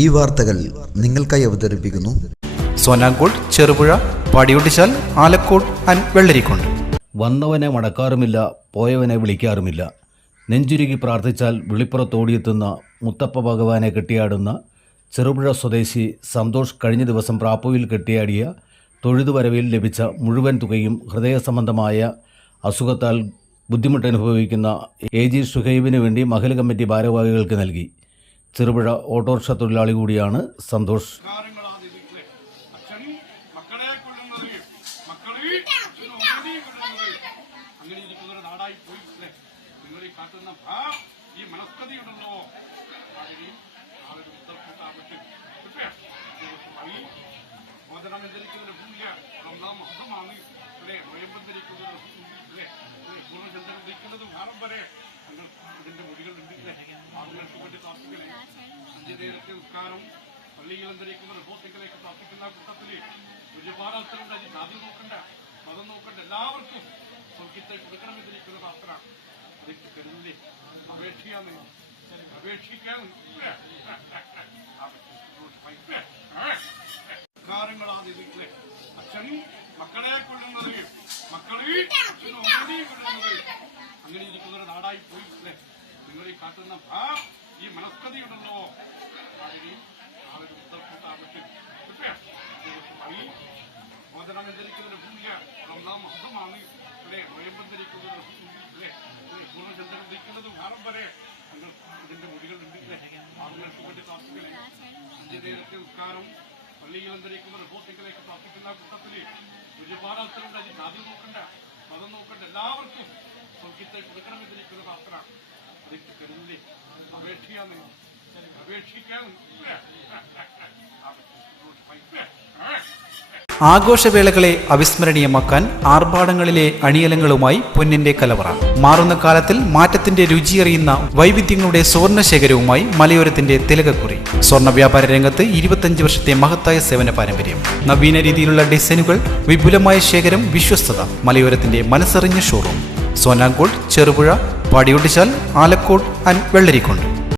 ഈ വാർത്തകൾ നിങ്ങൾക്കായി അവതരിപ്പിക്കുന്നു സോനാങ്കോട്, ചെറുപുഴ, പാടിയൊട്ടിച്ചാൽ, ആലക്കോട് ആൻഡ് വെള്ളരിക്കുണ്ട്. വന്നവനെ മടക്കാറുമില്ല, പോയവനെ വിളിക്കാറുമില്ല. നെഞ്ചുരുകി പ്രാർത്ഥിച്ചാൽ വിളിപ്പുറത്തോടിയെത്തുന്ന മുത്തപ്പ ഭഗവാനെ കെട്ടിയാടുന്ന ചെറുപുഴ സ്വദേശി സന്തോഷ് കഴിഞ്ഞ ദിവസം പ്രാപ്പുവിൽ കെട്ടിയാടിയ തൊഴുതുവരവിൽ ലഭിച്ച മുഴുവൻ തുകയും ഹൃദയ സംബന്ധമായ അസുഖത്താൽ ബുദ്ധിമുട്ടനുഭവിക്കുന്ന AG ഷുഹൈബിന് വേണ്ടി മഹൽ കമ്മിറ്റി ഭാരവാഹികൾക്ക് നൽകി. ചെറുപുഴ ഓട്ടോറിക്ഷ തൊഴിലാളി കൂടിയാണ് സന്തോഷ്. പള്ളിയിലന്തരിക്കുന്ന റിപ്പോർട്ടുകളേക്ക് പ്രാർത്ഥിക്കുന്ന കൂട്ടത്തിൽ ഒരുപാട് ആൾക്കാരുണ്ട്. അത് ജാതി നോക്കണ്ട, മതം നോക്കണ്ട, എല്ലാവർക്കും സ്വർഗത്തെ കൊടുക്കണമെന്നിരിക്കുന്ന പ്രാർത്ഥന. അതൊക്കെ കരുതില്ലേ അപേക്ഷിക്കാന്ന് അപേക്ഷിക്കാൻ ങ്ങളാണ് അച്ഛനും മക്കളെ കൊള്ളുന്നത്, മക്കളെ കൊള്ളുന്നത്. അങ്ങനെ ഇരിക്കുന്ന ഒരു നാടായി പോയി അല്ലേ നിങ്ങൾ ഈ കാട്ടുന്ന ഈ മനസ്കതയുണ്ടല്ലോ. മോചനമെന്തരിക്കുന്ന ഭൂമിയ ഒന്നാം മഹത്വമാണ് അല്ലെ നോയമ്പെന്തരിക്കുന്നത് അല്ലെ പൂർണ്ണചന്ദ്രൻ ഭാരം വരെ നിങ്ങൾ ഇതിന്റെ മുടികൾ ഉണ്ടില്ലേ ആളുകൾക്ക് വേണ്ടി പ്രാർത്ഥിക്കലേ. അഞ്ചേരത്തെ നിസ്കാരം പള്ളിയിലന്തരിക്കുന്ന റിപ്പോർട്ടുകളേക്ക് പ്രാർത്ഥിക്കുന്ന കൂട്ടത്തിൽ ഒരുപാട് ആൾക്കാരുണ്ട്. അത് ജാതി നോക്കണ്ട, മതം നോക്കണ്ട, എല്ലാവർക്കും സ്വർഗത്തെ കൊടുക്കണമെന്നിരിക്കുന്ന പ്രാർത്ഥന. അതൊക്കെ കരുതില്ലേ അപേക്ഷിക്കാന്ന് അപേക്ഷിക്കാൻ. ആഘോഷവേളകളെ അവിസ്മരണീയമാക്കാൻ ആർഭാടങ്ങളിലെ അണിയലങ്ങളുമായി പൊന്നിന്റെ കലവറ. മാറുന്ന കാലത്തിൽ മാറ്റത്തിന്റെ രുചിയറിയുന്ന വൈവിധ്യങ്ങളുടെ സ്വർണ്ണശേഖരവുമായി മലയോരത്തിന്റെ തിലകക്കുറി. സ്വർണ്ണ വ്യാപാര രംഗത്ത് 25 വർഷത്തെ മഹത്തായ സേവന പാരമ്പര്യം, നവീന രീതിയിലുള്ള ഡിസൈനുകൾ, വിപുലമായ ശേഖരം, വിശ്വസ്തത. മലയോരത്തിന്റെ മനസ്സറിഞ്ഞ ഷോറൂം. സോനാങ്കോട്, ചെറുപുഴ, പാടിയൊട്ടിച്ചാൽ, ആലക്കോട് ആൻഡ് വെള്ളരിക്കുണ്ട്.